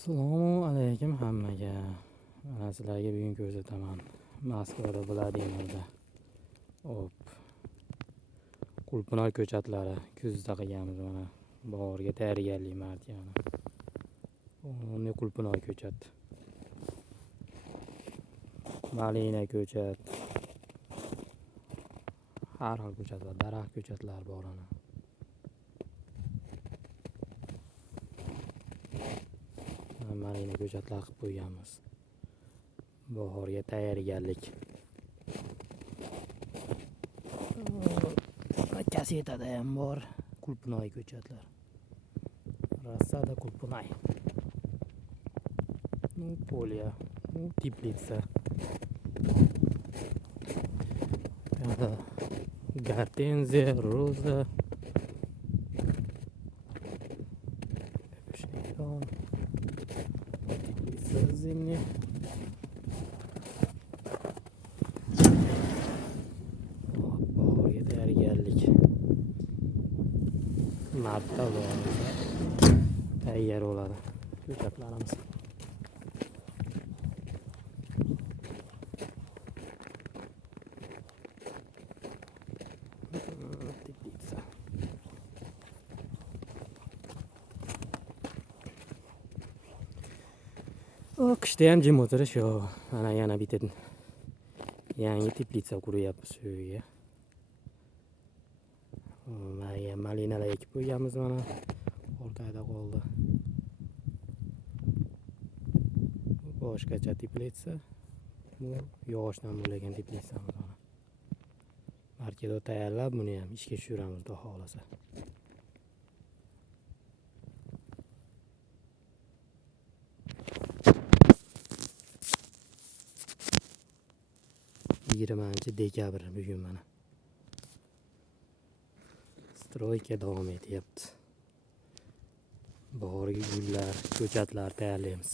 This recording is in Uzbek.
Assalomu alaykum hammaga. Mana sizlarga bugun ko'rsataman. Moskvada Vladimirda Qulpinoy ko'chatlari kuzda qilganmiz mana. Bahorga tayyorgarlik martiyani. Uni Qulpinoy ko'chat. Malina ko'chat. Har xil ko'chatlar, daraxt ko'chatlar bor ana. Malina ko'chatlar qilib qo'yganmiz. Bahorga tayyorgarlik. Kasetada ham bor Qulpinoy ko'chatlar. Rassada Qulpinoy. Polya, Teplitsa. Гортензия, роза. Теплица зимняя. Bahorga tayyorgarlik. Martda tayyor bo'ladi ko'chatlarimiz. Teplitsa. Qishda ham jim o'tirish yo'q. Mana yana bitta yangi teplitsa quryapmiz shu yerga. Malinalar ekib qo'yganmiz mana. Orqada qoldi. Boshqacha teplitsa. Bu yog'ochdan bo'lgan teplitsamiz mana. Markada tayyorlab buni ham ishga tushiramiz xudo xolasa. dekabr bugun mana. Stroyka davom etyapti. Bahorgi gullar, ko'chatlar tayyorlaymiz.